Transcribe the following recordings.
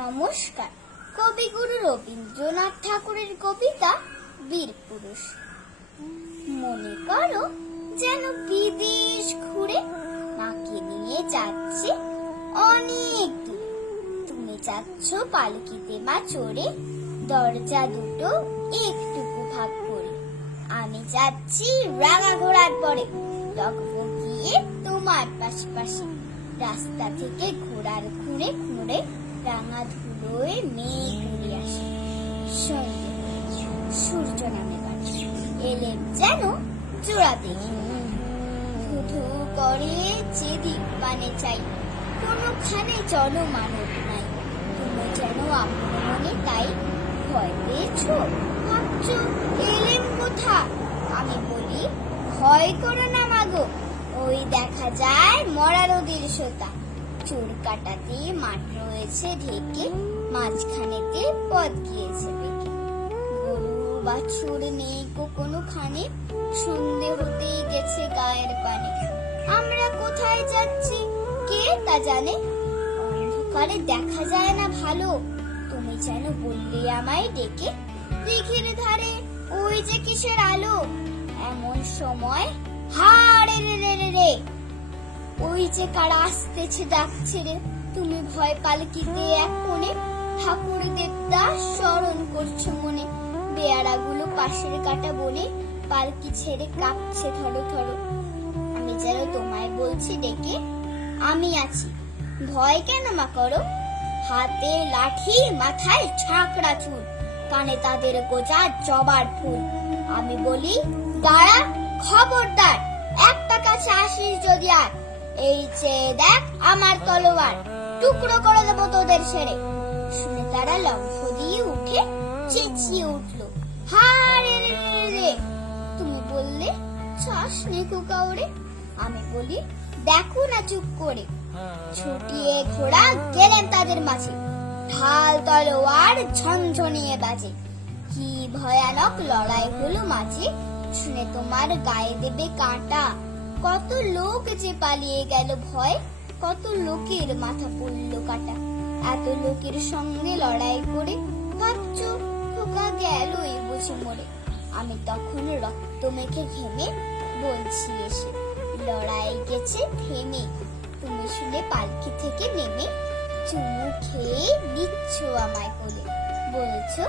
নমস্কার। কবিগুরু রবীন্দ্রনাথ ঠাকুরের কবিতা বীরপুরুষ। মনে করো যেন বিদেশ ঘুরে মাকে নিয়ে যাচ্ছে অনেক দূরে। তুমি যাচ্ছ পালকিতে মা চড়ে, দরজা দুটো একটুকু ভাগ করে। আমি যাচ্ছি রাঙা ঘোড়ার পরে, ডগবগিয়ে তোমার পাশে। রাস্তা থেকে ঘোড়ার খুঁড়ে খুঁড়ে রাঙা ধুলোয় মেঘ উড়ে আসে। সন্ধ্যে সূর্য নামে বাড়ে, এলেম যেন জোড়া দেখে। ধুধু করে যেদিক পানে চাই, কোনোখানে জনমানব নাই। তুমি যেন আপন মনে তাই ভয় পেয়েছ, ভাবছ এলেম কোথা। আমি বলি ভয় করো না মাগো, ওই দেখা যায় মরা নদীর সোতা। চুর কাটাতে মাঠ রয়েছে ঢেকে, মাঝখানেতে পথ গিয়েছে বেঁকে। গরু বাছুর নেই কোনোখানে, সন্ধে হতেই গেছে গায়ের পানে। আমরা কোথায় যাচ্ছি কে তা জানে, অন্ধকারে দেখা যায় না ভালো। তুমি যেন বললে আমায় ডেকে, দিঘির ধারে ওই যে কিসের আলো। এমন সময় হারে রে, ওই যে কারা আসতেছে ডাকছে রে। তুমি ভয় পালকিতে এক কোণে, ঠাকুর দেবদাস স্মরণ করছো মনে। বেয়ারাগুলো পাশের কাটা বনে, পালকি ছেড়ে কাঁপছে থরো। আমি যেন তোমায় বলছি ডেকে, আমি আছি, ভয় কেন মা করো। হাতে লাঠি, মাথায় ছাকড়া চুল, কানে তাদের গোজা জবার ফুল। আমি বলি দাঁড়া, খবরদার, একটা কাছে আসিস যদি আর। এই চেয়ে দেখ আমার তলোয়ার, টুকরো করে দেবো তোদের ছেড়ে। শুনে তারা লম্ফ দিয়ে উঠে চেঁচিয়ে উঠলো, হারে রে। তুমি বললে চাস নে খোকা ওরে। আমি বলি দেখো না চুপ করে। ছুটিয়ে ঘোড়া গেলেন তাদের মাঝে, ঢাল তলোয়ার ঝনঝনিয়ে বাজে। কি ভয়ানক লড়াই হলো মাঝে, শুনে তোমার গায়ে দেবে কাঁটা। কত লোক যে পালিয়ে গেল ভয়, কত লোকের মাথা পড়লো কাটা। এত লোকের সঙ্গে লড়াই করে ভাবছো খোকা গেলই বুঝি মরে। আমি তখন রক্ত মেখে ঘেমে বলছি এসে, লড়াই গেছে থেমে। তুমি শুনে পালকি থেকে নেমে চুমু খেয়ে দিচ্ছ আমায় কোলে। বলছো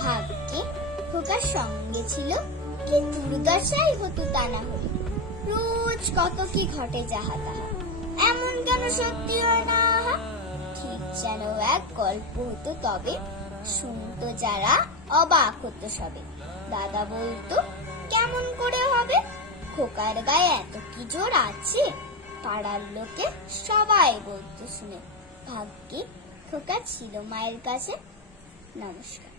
ভাগ্যে খোকার সঙ্গে ছিল, কি দুর্দশাই হতো তা না হলে। রোজ কত কি ঘটে যাহা তাহা, এমন কেন সত্যি হয় না আহা। ঠিক যেন এক গল্প হতো তবে, শুনতো যারা অবাক হতো সবে। দাদা বলতো কেমন করে হবে, খোকার গায়ে এত কি জোর আছে। পাড়ার লোকে সবাই বলতো শুনে, ভাগ্যে খোকা ছিল মায়ের কাছে। নমস্কার।